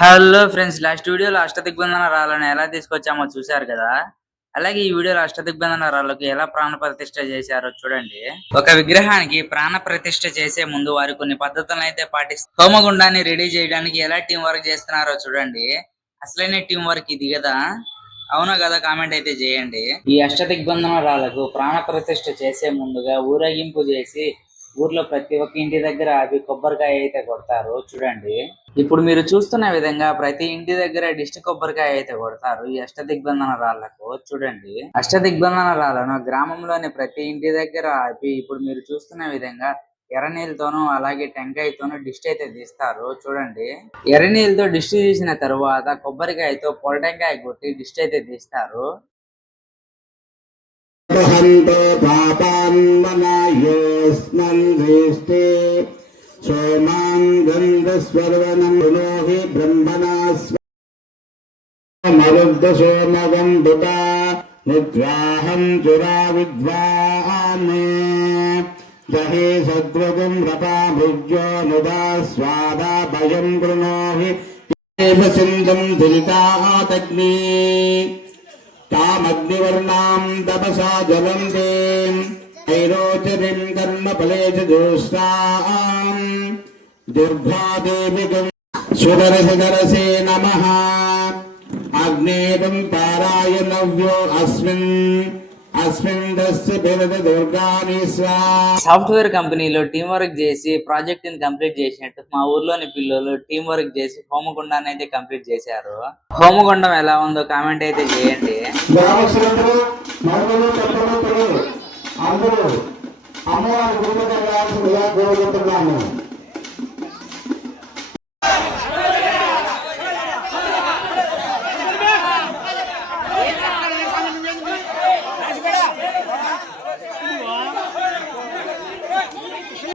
Hello friends, last వీడియోలో అష్టదిగ్బంధన రాళ్ళను ఎలా తీసుకొచ్చామో చూశారు కదా. అలాగే ఈ వీడియోలో అష్టదిగ్బంధన రాళ్ళకి ఎలా ప్రాణ ప్రతిష్ఠ చేశారో చూడండి. ఒక విగ్రహానికి ప్రాణ ప్రతిష్ఠ చేసే ముందు వారు కొన్ని పద్ధతులను అయితే పాటిస్తారు. హోమగుండాన్ని రెడీ చేయడానికి ఎలా టీం వర్క్ చేస్తున్నారో చూడండి. అసలైన టీం వర్క్ ఇది కదా. అవునా కదా, కామెంట్ అయితే చేయండి. ఈ అష్టదిగ్బంధన రాళ్ళకు ప్రాణ ప్రతిష్ఠ చేసే ముందుగా ఊరేగింపు చేసి ఊర్లో ప్రతి ఒక్క ఇంటి దగ్గర అవి కొబ్బరికాయ అయితే కొడతారు చూడండి. ఇప్పుడు మీరు చూస్తున్న విధంగా ప్రతి ఇంటి దగ్గర దిష్టి కొబ్బరికాయ అయితే కొడతారు ఈ అష్టదిగ్బంధన రాళ్లకు చూడండి. అష్టదిగ్బంధన రాళ్లను గ్రామంలోని ప్రతి ఇంటి దగ్గర అవి ఇప్పుడు మీరు చూస్తున్న విధంగా ఎర్రనీళ్ళతోనూ అలాగే టెంకాయతోనూ దిష్టి అయితే తీస్తారు చూడండి. ఎర్రనీళ్ళతో దిష్టి తీసిన తరువాత కొబ్బరికాయతో పొలటెంకాయ కొట్టి దిష్టి అయితే తీస్తారు. सोमां गन्धस्वर्वनं पुनोहि ब्रह्मणास्मरुद्धसोमगं बुता निद्राहं चुरा विद्वान् जहे सद्वगं रपा भुज्यो मुदा स्वादा भयं कृणोहि सिन्धं दुरितातग्नि तामग्निवर्णां तपसा जलन्ते ऐरोचरिं कर्मफले च जोष्टां दुर्गादेविकं सुदर्शनरसे नमः अग्नेयं ताराय नव्यो अस्मिन् दस्य बिरद दुर्गानि स्वाहा. సాఫ్ట్వేర్ కంపెనీలో టీం వర్క్ చేసి ప్రాజెక్ట్ ని కంప్లీట్ చేసినట్టు మా ఊర్లోని పిల్లలు టీం వర్క్ చేసి హోమగుండాన్ని అయితే కంప్లీట్ చేశారు. హోమగుండం ఎలా ఉందో కామెంట్ అయితే చేయండి. అందరూ అమ్మవారి గుడికి వెళ్ళాల్సిందిగా కోరుకుంటున్నాము.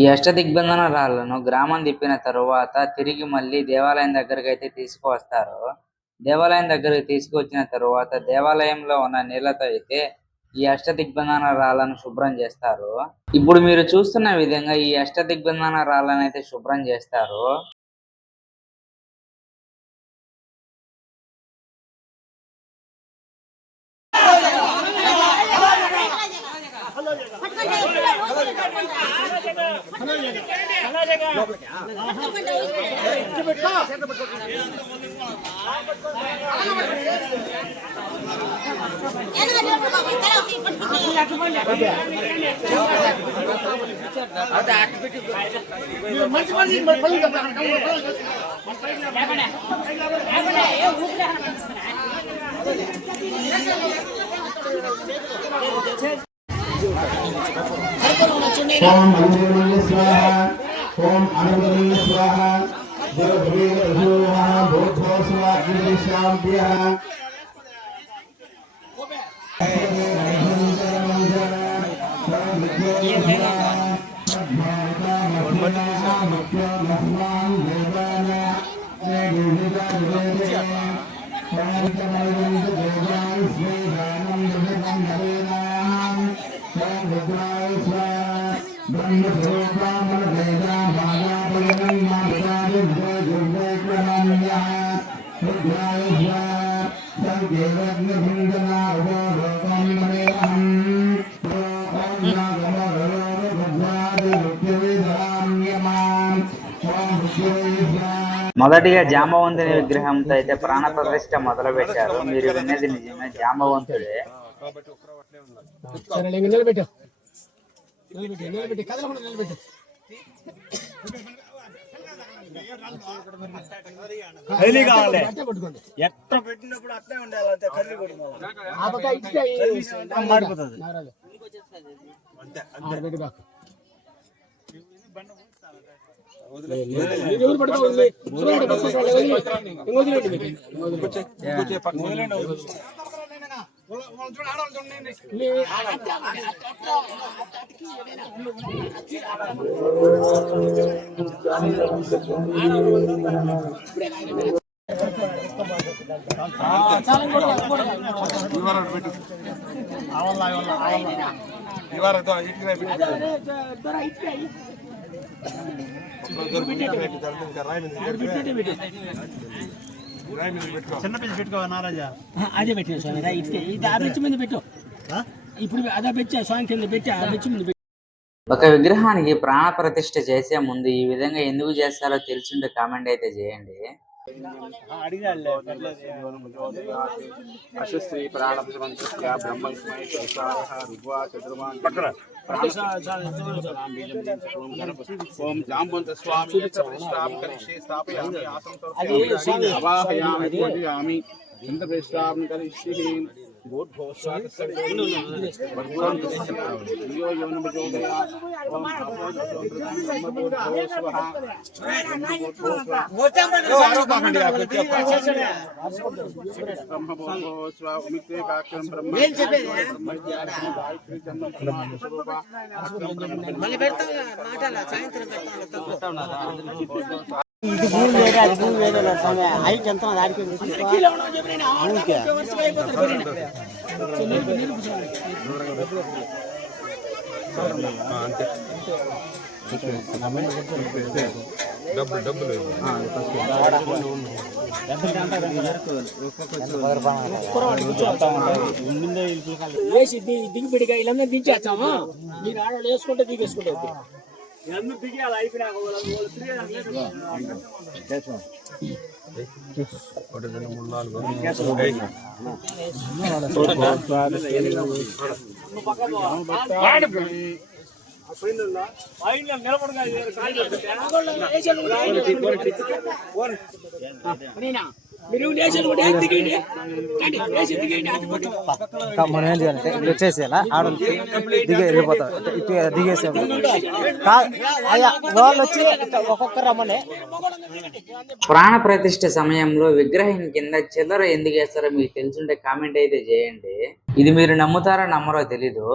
ఈ అష్టదిగ్బంధన రాళ్లను గ్రామం తిప్పిన తరువాత తిరిగి మళ్ళీ దేవాలయం దగ్గరికి అయితే తీసుకువస్తారు. దేవాలయం దగ్గరికి తీసుకువచ్చిన తరువాత దేవాలయంలో ఉన్న నీళ్లతో అయితే ఈ అష్టదిగ్బంధన రాళ్లను శుభ్రం చేస్తారు. ఇప్పుడు మీరు చూస్తున్న విధంగా ఈ అష్టదిగ్బంధన రాళ్లను అయితే శుభ్రం చేస్తారు. ఓం అనంతమయ స్వాహా, ఓం అనంతమయ స్వాహా, దేవదేవః భూతో స్వాగ్నిశాంత్యః మొదటిగా జాంబవంతుని విగ్రహంతో అయితే ప్రాణ ప్రతిష్ఠ మొదలు పెట్టారు. మీరు విన్నది నిజమే, జాంబవంతుడే. ఎట్లా పెట్టినప్పుడు అట్లే ఉండాలి, అంతే కర్రీ మాడిపోతుంది. చిన్న పిచ్చి పెట్టుకోవా నారాజా అదే పెట్టిన స్వామి రా ఇటుకే ఇది ఆ బెచ్చి మీద పెట్టు ఇప్పుడు అదే బెచ్చి స్వామి కింద పెట్టి ఆ బెచ్చి మీద పెట్టు. ఒక విగ్రహానికి ప్రాణ ప్రతిష్ఠ చేసే ముందు ఈ విధంగా ఎందుకు చేస్తారో తెలిసిండే కామెంట్ అయితే చేయండి. అశ్రీ ప్రాణప్రతిష్ఠ బ్రహ్మస్మై ఓం జాంబవంత స్వామి ప్రతిష్ఠాం కరిష్యే స్థాపయామి ఆసనం అవాహయామి చంద్ర ప్రతిష్ఠాం కరిష్యే ఇది భూమి వేరే అది భూమి వేరే స్వామి హైట్ ఎంత దానికి వేసి దిగిపిడిగా ఇలా దించేస్తాము మీరు ఆడవాళ్ళు వేసుకుంటే దిగేసుకుంటే అందరూ దిగేయాలి అయిపోయినాక మీరు మనం ఏం చేయాలంటే ఇటు వచ్చేసేయాలా ఆడలు వెళ్ళిపోతాం ఇటు దిగేసే వాళ్ళు వచ్చి ఒక్కొక్కరు రమ్మని. ప్రాణ ప్రతిష్ఠ సమయంలో విగ్రహం కింద చిల్లర ఎందుకు వేస్తారో మీకు తెలుసుంటే కామెంట్ అయితే చేయండి. ఇది మీరు నమ్ముతారో నమ్మరో తెలీదు.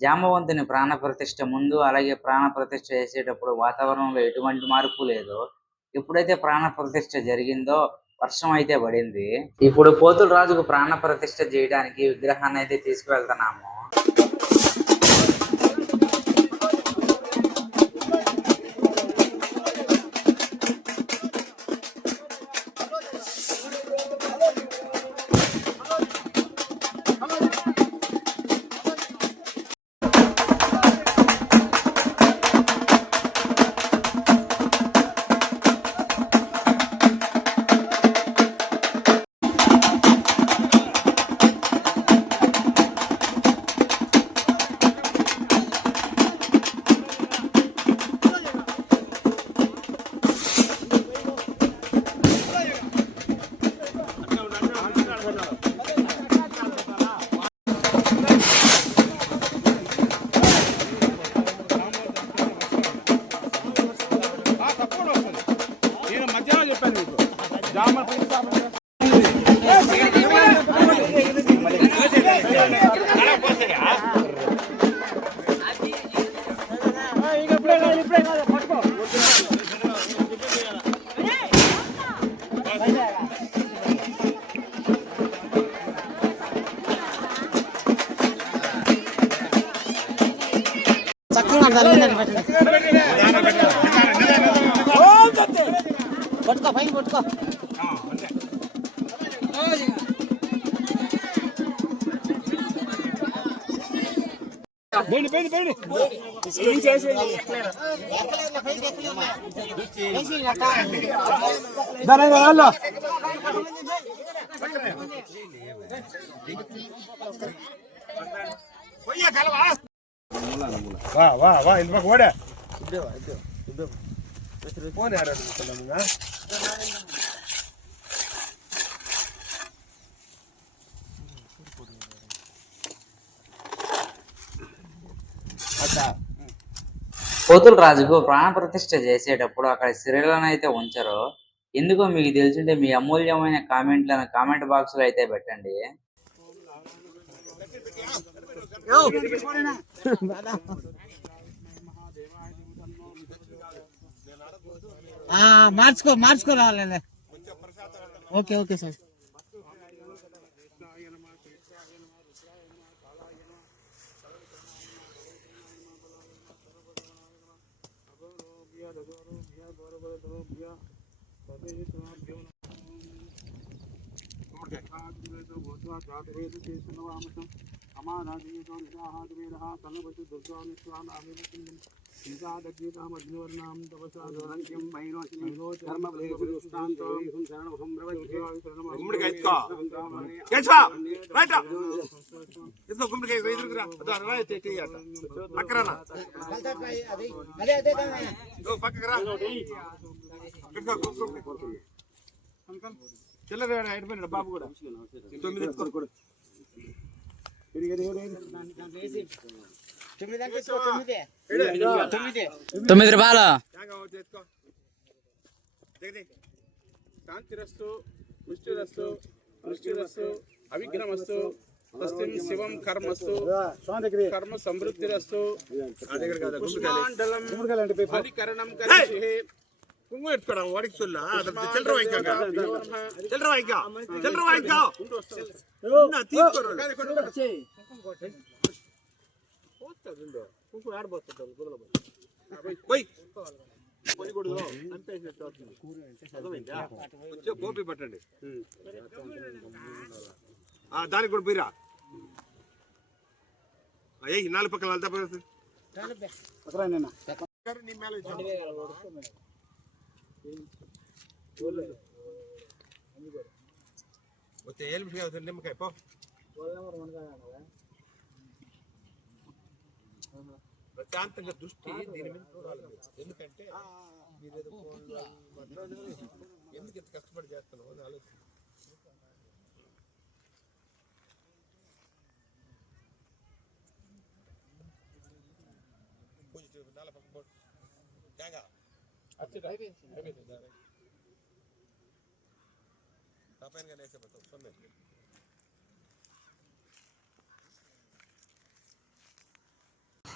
జాంబవంతుని ప్రాణ ప్రతిష్ఠ ముందు అలాగే ప్రాణ ప్రతిష్ఠ చేసేటప్పుడు వాతావరణంలో ఎటువంటి మార్పు లేదు. ఎప్పుడైతే ప్రాణ ప్రతిష్ఠ జరిగిందో వర్షం అయితే పడింది. ఇప్పుడు పోతుల రాజుకు ప్రాణ ప్రతిష్ఠ చేయడానికి విగ్రహాన్ని అయితే తీసుకువెళ్తున్నాము. పట్టుకో పైన పట్టుకో వా వా వా ఇంత పక్క ఓడా ఫోన్ ఆడాడు పోతుల రాజుకు ప్రాణ ప్రతిష్ఠ చేసేటప్పుడు అక్కడ స్త్రీలను అయితే ఉంచరు. ఎందుకో మీకు తెలుసుంటే మీ అమూల్యమైన కామెంట్లను కామెంట్ బాక్స్ లో అయితే పెట్టండి. మార్చుకో రావాలి. Okay okay sir. చిల్లర అయిపోయినాడు బాబు కూడా 9 ఎత్తుకో. ₹9 శాంతిరస్తు పుష్టిరస్తు వృష్టిరస్తు అవిఘ్నమస్తు తస్మిన్ శివం కర్మస్తు కర్మ సమృద్ధిరస్తు పుష్పాండలం హరికరణం కరిషి కుంగు ఎత్తుకోవడం వాడికి చొల్ల చిల్లర వాయికా గోపి పట్టండి దానికి కూడా పోయిరా అయ్యి 4 పక్కల వెళ్తా వచ్చే నిమ్మకాయ పో ప్రశాంతంగా దృష్టి దీని మీద చూడాలి ఎందుకంటే ఎందుకు ఇంత కష్టపడి చేస్తున్నావు అని ఆలోచన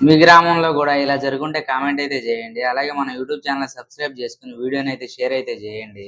మీ గ్రామంలో కూడా ఇలా జరుగుంటే కామెంట్ అయితే చేయండి. అలాగే మన యూట్యూబ్ ఛానల్ సబ్స్క్రైబ్ చేసుకుని వీడియోని అయితే షేర్ అయితే చేయండి.